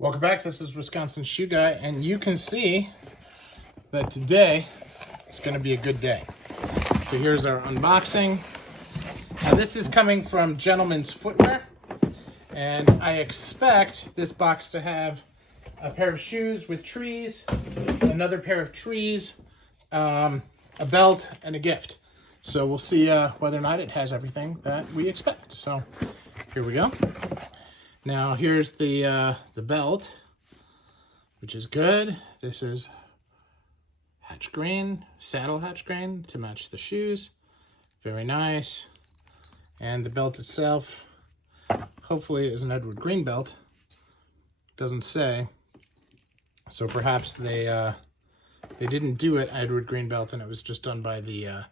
Welcome back. This is Wisconsin Shoe Guy, and you can see that today is going to be a good day. So here's our unboxing. Now this is coming from Gentleman's Footwear, and I expect this box to have a pair of shoes with trees, another pair of trees, a belt, and a gift. So we'll see whether or not it has everything that we expect. So here we go. Now here's the belt, which is good. This is hatch grain, saddle hatch grain to match the shoes. Very nice. And the belt itself, hopefully, is an Edward Green belt. Doesn't say. So perhaps they didn't do it Edward Green belt, and it was just done by the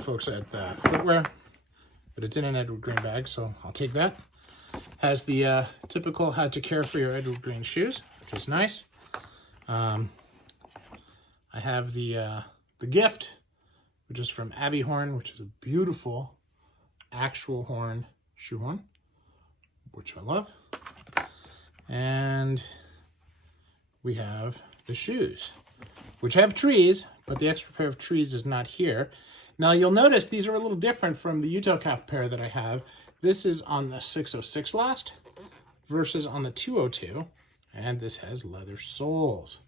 folks at the footwear. But it's in an Edward Green bag, so I'll take that. Has the typical how to care for your Edward Green shoes, which is nice. I have the gift, which is from Abbey Horn, which is a beautiful actual horn, shoe horn, which I love. And we have the shoes, which have trees, but the extra pair of trees is not here. Now you'll notice these are a little different from the HAF pair that I have. This is on the 606 last versus on the 202, and this has leather soles,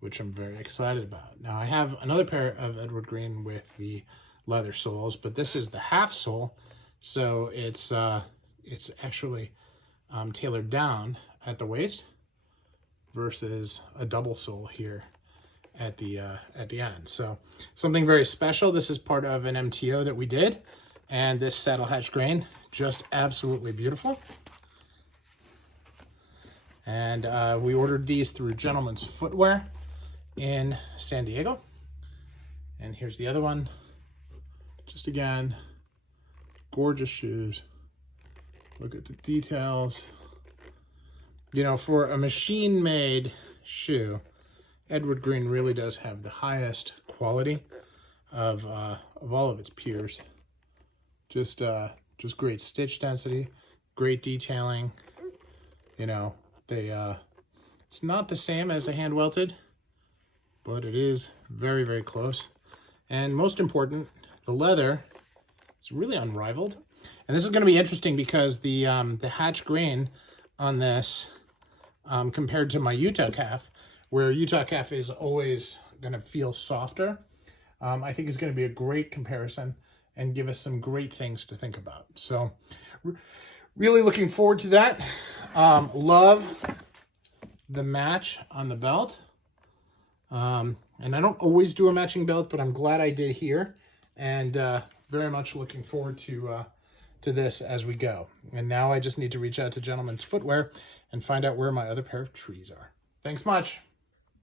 which I'm very excited about. Now I have another pair of Edward Green with the leather soles, but this is the HAF Sole, so it's actually tailored down at the waist versus a double sole here at the end. So something very special. This is part of an MTO that we did, and this saddle hatch grain, just absolutely beautiful. And we ordered these through Gentleman's Footwear in San Diego. And here's the other one. Just again, gorgeous shoes. Look at the details. You know, for a machine-made shoe, Edward Green really does have the highest quality of all of its peers. Just great stitch density, great detailing. You know, it's not the same as a hand welted, but it is very, very close. And most important, the leather is really unrivaled. And this is going to be interesting because the hatch grain on this, compared to my HAF, where HAF is always going to feel softer, I think is going to be a great comparison and give us some great things to think about. So really looking forward to that. Love the match on the belt. And I don't always do a matching belt, but I'm glad I did here. And very much looking forward to this as we go. And now I just need to reach out to Gentleman's Footwear and find out where my other pair of trees are. Thanks much.